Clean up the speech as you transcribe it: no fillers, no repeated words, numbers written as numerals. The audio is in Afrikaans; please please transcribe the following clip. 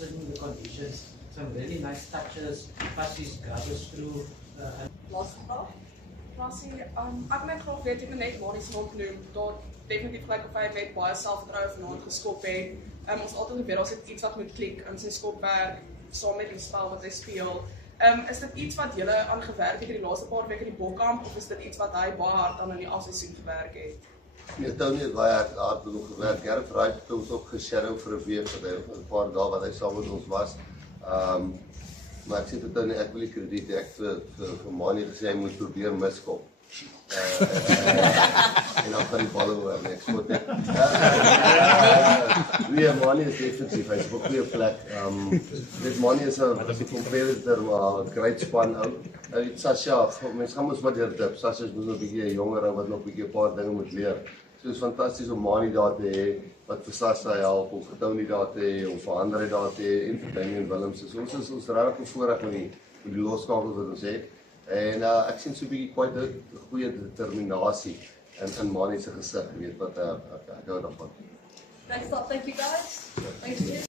considering the conditions. Some really nice touches, plus his gathers through. Laaste vraag. Rassie, ek net graag weet, ek het net Manie se naam genoem, dat definitief gelyk of hy met baie selfvertroue vanaand geskop het. Ons altyd geweet daar sit iets wat moet klik in sy skopwerk, saam met die spel wat hy speel. Is dit iets wat julle aan gewerk het die laaste paar weke in die Bokkamp, of is dit iets wat hy baie hard aan in die afseisoen gewerk het? Nee, Tony het baie hard aan gewerk. Gareth Wright het ons ook geshadow vir 'n week, vir 'n paar dae wat hy saam met ons was. Maar ek sê vir Tony, ek wil die krediet ek vir Manie gesê hy moet probeer miskop. En dan kan die bal oor niks moet net. Nee, Manie is defensief, hy is op 'n goeie plek. Dit Manie is 'n competitor, maar 'n great span ou. Sasha, mense gaan ons wat deur dip. Sasha is nog 'n bietjie jonger ou wat nog 'n bietjie 'n paar dinge moet leer. So dit is fantasties om Manie daar te hê wat vir Sasha help, of vir Tony daar te hê, of vir Andre daar te hê, en vir Damian Willems. So ons is regtig voorreg met die loskakels wat ons het. En ek sien so 'n bietjie quite 'n goeie determinasie in Manie se gesig, weet wat ek hou daarvan. Next up, thank you guys. Thanks,